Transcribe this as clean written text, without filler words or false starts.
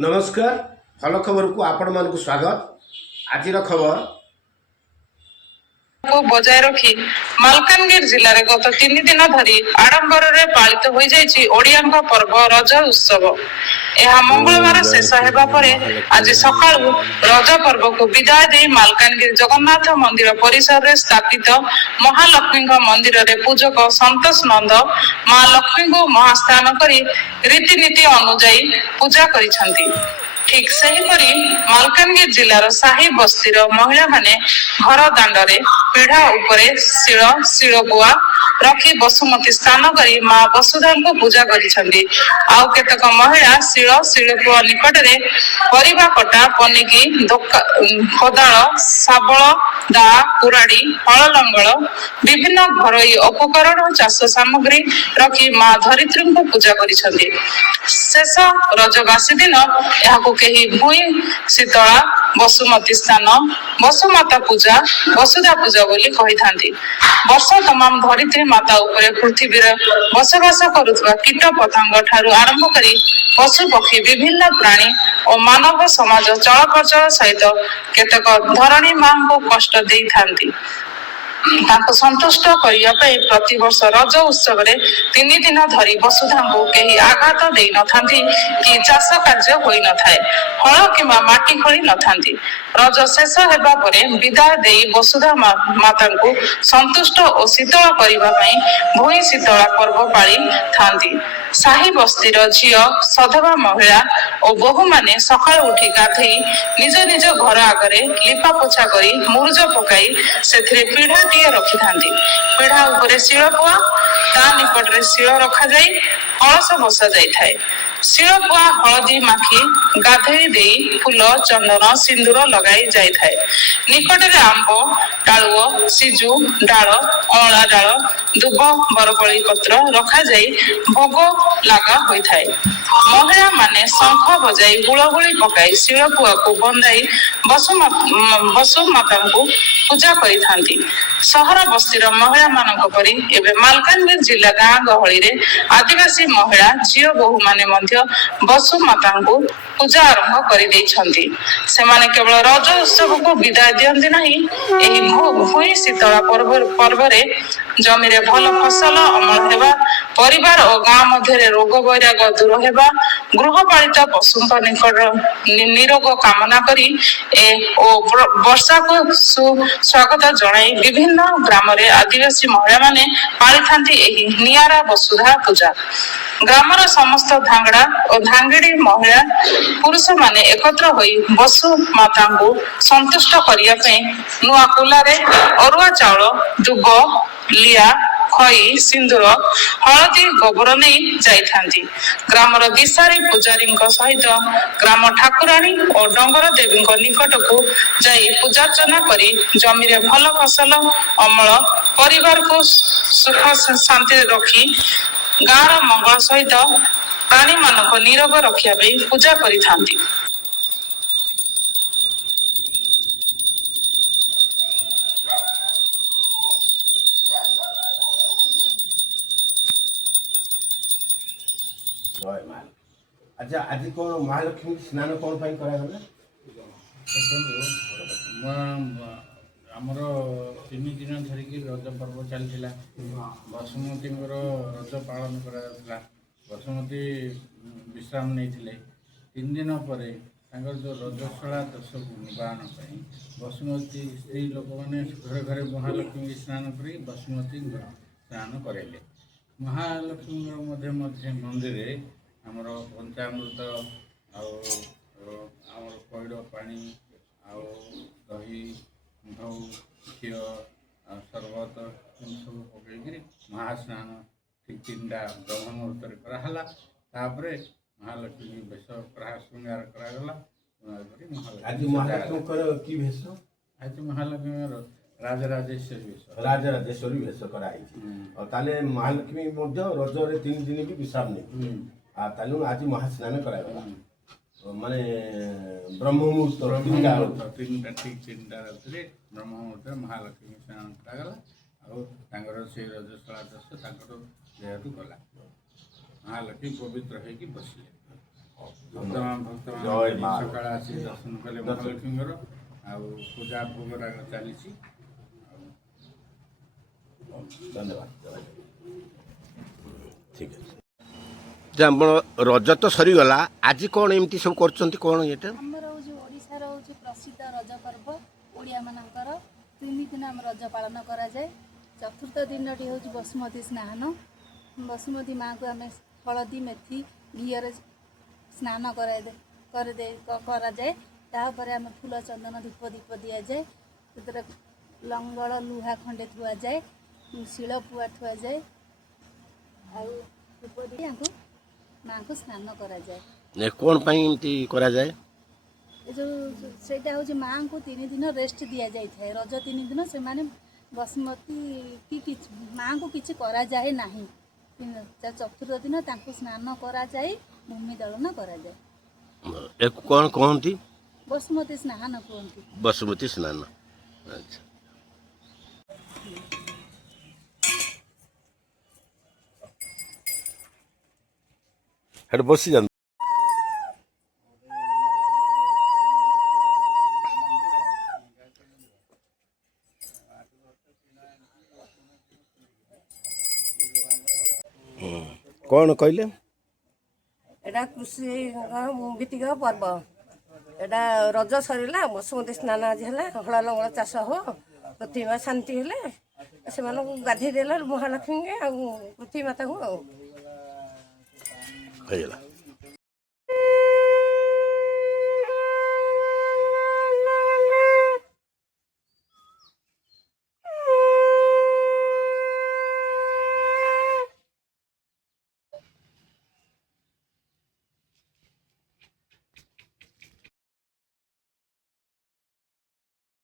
नमस्कार भल खबर को आपण मान स्वागत। आज खबर को बजाय रखी मालकानगिरी जिले में गत 3 दिन धरी आडंबर पालित हो जाइछि ओडिया पर्व रज उत्सव। यह मंगलवार शेष हेबा परे आज सकाळु रज पर्व को विदाय दे मालकानगिरी जगन्नाथ मंदिर परिसर रे स्थापित महालक्ष्मी मंदिर रे पूजक संतोष नंद मां लक्ष्मी को महास्नान करी रीतिनीति अनुଯାयी पूजा करिसंती। ठीक सेहीपरि मालकानगिरी जिलार साही बस्तीर महिला माने घर दांडरे पीढ़ा उपरे शिल शिलपुआ रखी बसुमती स्नान करी मां वसुधा को पूजा करिसंती। आउ केतक महिला शिल शिलपुआ निकटरे परिबा कटा पनिकी कोदाल शाबल दा कुराड़ी हल लंगल विभिन्न घरोई उपकरण चाष सामग्री रखी मां धरित्री को पूजा करिसंती। शेष रजबासी दिन यहाकू केही भूई शीतला बसुमती स्नान बसुमाता पूजा वसुधा पूजा बोली कही थांती। वर्ष तमाम धरित्री माता उपरे पृथ्वी बसवास करुवा कीट पतंग ठारू आरंभ करी पशु पक्षी विभिन्न प्राणी और मानव समाज चलप्रचल सहित केतक धरणी मां को कष्ट दे थांती। संतुष्ट करने प्रति वर्ष रज उत्सव 3 दिन धरी वसुधा को कहीं आघात दे न कि चाष कार्य होई न थाए हल किंबा माटी खोली न थांती। रज शेष हेबा परे विदाय दे वसुधा माता को संतुष्ट और शीतल करने भूई शीतला पर्व पाली थांती। साही बस्तीर झील सधवा महिला और बहु माने सकाळ उठी गाधई निज निज घर आगरे लिपा पोछा करी मुरुज पकाई सेथिरे पीढ़ा टीए रखी थांती। पीढ़ा उपरे शिलपुआ ता निकटरे शिल रखा जाई कलश बसा जाई थाए। शिलपुआ हलदी माखी गाधई देई फूल चंदन सिंदूर लगाई जाई थाए। निकटरे आंब डालुओ सिजु डाल अळा डाल दुब बरकोली पत्र रखा जाई भोग लगा होई थाए। महिला माने शंख बजाई गुलगुली पकाई शिलपुआ को बंदाई बसु माता को पूजा करी थांती। सहर बस्तीर महिला मानक परी एबे मालकानगिरी जिला गाँ गहली रे आदिवासी महिला झील बहु माने मध्य बसु माता को पूजा आरंभ करि दैछंती। सेमाने केवल रज उत्सव को विदाय दियंती नाही एही भूई शीतला पर्व रे जमी रे भल फसल अमल हेबा परिवार और गाँ मध्य रोग वैराग दूर हेबा गृहपालित पशु निकट निरोग कामना करी वर्षा को स्वागत जनाई विभिन्न ग्राम रे आदिवासी महिला माने पाली थांती एही नियारा वसुधा पूजा। ग्रामर समस्त धांगड़ा और धांगड़ी महिला पुरुष माने एकत्र होई बसु माता को संतुष्ट करिया पे नुआ कुला रे अरुआ चाउल दुब लिया खई सिंदूर हलदी गोबर नहीं जाई थांती। ग्रामर दिशारी पुजारी सहित ग्राम ठाकुराणी और डंगर देवी निकट को जाई पूजार्चना करी जमी रे भल फसल अमल परिवार को सुख शांति रखी गाँव मंगल सहित प्राणी मानक निरोग रखिया पूजा करी थांती। अच्छा आज कौन महालक्ष्मी स्नान कौन करागला आमर 3 दिन धरिकी रज पर्व चलता बसुमती रज पालन करा बसुमती विश्राम नहीं 3 दिन पर जो रजस्वला दश निवारण बसुमती स्त्री लोक मैंने घरे घरे महालक्ष्मी स्नान कर बसुमती स्नान कराइले। महालक्ष्मी मध्य मंदिर आमर पंचामृत आमर पैड़ पानी दही घौ क्षीर शरबत सब पकईकि महास्नान ठीक 3टा ब्रह्म मुहूर्त कराला। तापर महालक्ष्मी बेश श्रृंगार करागला। आज महालक्ष्मी भेष आज महालक्ष्मी राजराजेश्वरी भेष राजराजेश्वरी भेष कराई और ताले महालक्ष्मी रज 3 दिन भी विश्राम नहीं तालु आज महास्नान करागला माने ब्रह्म मुहूर्त 3टा ठीक 3टा रात्रि ब्रह्म मुहूर्त महालक्ष्मी स्नान करागला से रजस्वला दश देहटू गला महालक्ष्मी पवित्र होगी बसले। ଜୟ ମା। ସକାଳେ ଆସି ଦର୍ଶନ କଲେ ମହାଲକ୍ଷ୍ମୀଙ୍କର ଆଉ ପୂଜା ଭୋଗରାଗ ଚାଲିଛି। ଧନ୍ୟବାଦ। ଠିକ ଅଛି। ଯେ ଆମର ରଜ ତ ସରିଗଲା, ଆଜି କ'ଣ ଏମିତି ସବୁ କରୁଛନ୍ତି କ'ଣ ଏଇଟା? ଆମର ହେଉଛି ଓଡ଼ିଶାର ହେଉଛି ପ୍ରସିଦ୍ଧ ରଜ ପର୍ବ ଓଡ଼ିଆମାନଙ୍କର 3 ଦିନ ଆମ ରଜ ପାଳନ କରାଯାଏ। ଚତୁର୍ଥ ଦିନଟି ହେଉଛି ବସୁମତୀ ସ୍ନାନ। ବସୁମତୀ ମାଆଙ୍କୁ ଆମେ ହଳଦୀ ମେଥି ଘିଅରେ ସ୍ନାନ କରାଯାଏ। ତାପରେ ଆମେ ଫୁଲ ଚନ୍ଦନ ଧୂପ ଦୀପ ଦିଆଯାଏ। ସେଥିରେ ଲଙ୍ଗଳ ଲୁହା ଖଣ୍ଡେ ଥୁଆଯାଏ, ଶିଳପୁଆ ଥୁଆଯାଏ, ଆଉ ଧୂପ ଦେଇ ମାଆଙ୍କୁ ସ୍ନାନ କରାଯାଏ। କ'ଣ ପାଇଁ ଏମିତି କରାଯାଏ? ଏ ଯେଉଁ ସେଇଟା ହେଉଛି ମାଆଙ୍କୁ 3 ଦିନ ରେଷ୍ଟ ଦିଆଯାଇଥାଏ। ରଜ 3 ଦିନ ସେମାନେ ବସୁମତୀ କି ମାଆଙ୍କୁ କିଛି କରାଯାଏ ନାହିଁ। ଚତୁର୍ଥ ଦିନ ତାଙ୍କୁ ସ୍ନାନ କରାଯାଇ ଭୂମି ଦଳନ କରାଯାଏ। ଏକୁ କ'ଣ କହନ୍ତି? ବସୁମତୀ ସ୍ନାନ କୁହନ୍ତି। ବସୁମତୀ ସ୍ନାନ। ଆଚ୍ଛା। ହେଠୁ ବସି ଯାଆନ୍ତୁ। କ'ଣ କହିଲେ? ଏଇଟା କୃଷି ଭିତ୍ତିକ ପର୍ବ। ଏଇଟା ରଜ ସରିଲା, ବସୁମତୀ ସ୍ନାନ ଆଜି ହେଲା, ହଳ ଲଙ୍ଗଳ ଚାଷ ହବ, ପୃଥିବୀ ମା ଶାନ୍ତି ହେଲେ ସେମାନଙ୍କୁ ଗାଧେଇ ଦେଲେ ମହାଲକ୍ଷ୍ମୀଙ୍କୁ ଆଉ ପୃଥିବୀ ମାତାଙ୍କୁ ଆଉ ହେଇଗଲା।